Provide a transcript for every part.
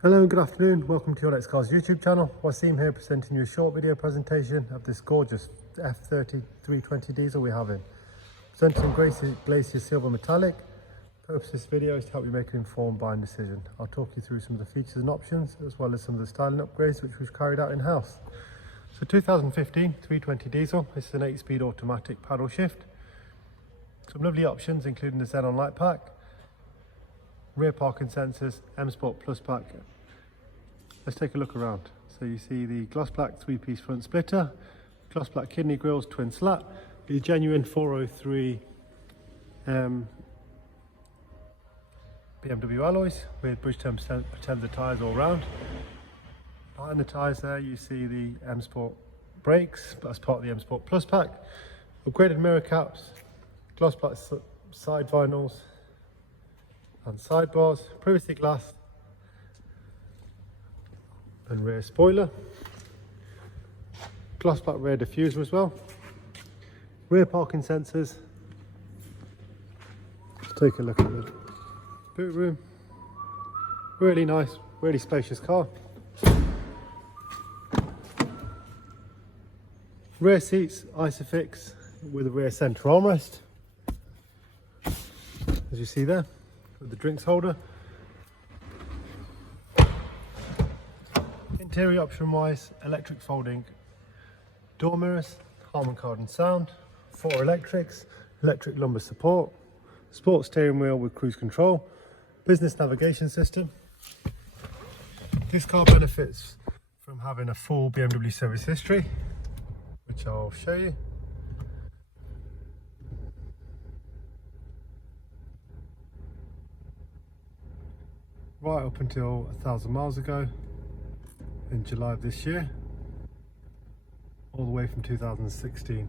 Hello and good afternoon, welcome to your Let's Cars YouTube channel. Wasim here presenting you a short video presentation of this gorgeous F3320 diesel we have in. Presented in Glacier Silver Metallic. The purpose of this video is to help you make an informed buying decision. I'll talk you through some of the features and options as well as some of the styling upgrades which we've carried out in-house. So 2015 320 diesel, this is an 8-speed automatic paddle shift. Some lovely options including the xenon light pack, rear parking sensors, M Sport Plus pack. Let's take a look around. So you see the gloss black 3-piece front splitter, gloss black kidney grills, twin slat, the genuine 403 BMW alloys with Bridgestone Pretender tyres all round. Behind the tyres there you see the M Sport brakes, but as part of the M Sport Plus pack. Upgraded mirror caps, gloss black side vinyls and sidebars, privacy glass and rear spoiler, gloss black rear diffuser as well, rear parking sensors. Let's take a look at the boot room. Really nice, really spacious car. Rear seats Isofix with a rear centre armrest, as you see there, with the drinks holder. Interior option wise, electric folding door mirrors, Harman Kardon sound, 4 electrics, electric lumbar support, sport steering wheel with cruise control, business navigation system. This car benefits from having a full BMW service history, which I'll show you. Right up until 1,000 miles ago in July of this year, all the way from 2016.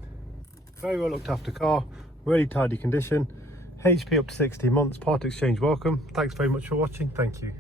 Very well looked after car, really tidy condition, HP up to 16 months, part exchange welcome. Thanks very much for watching, thank you.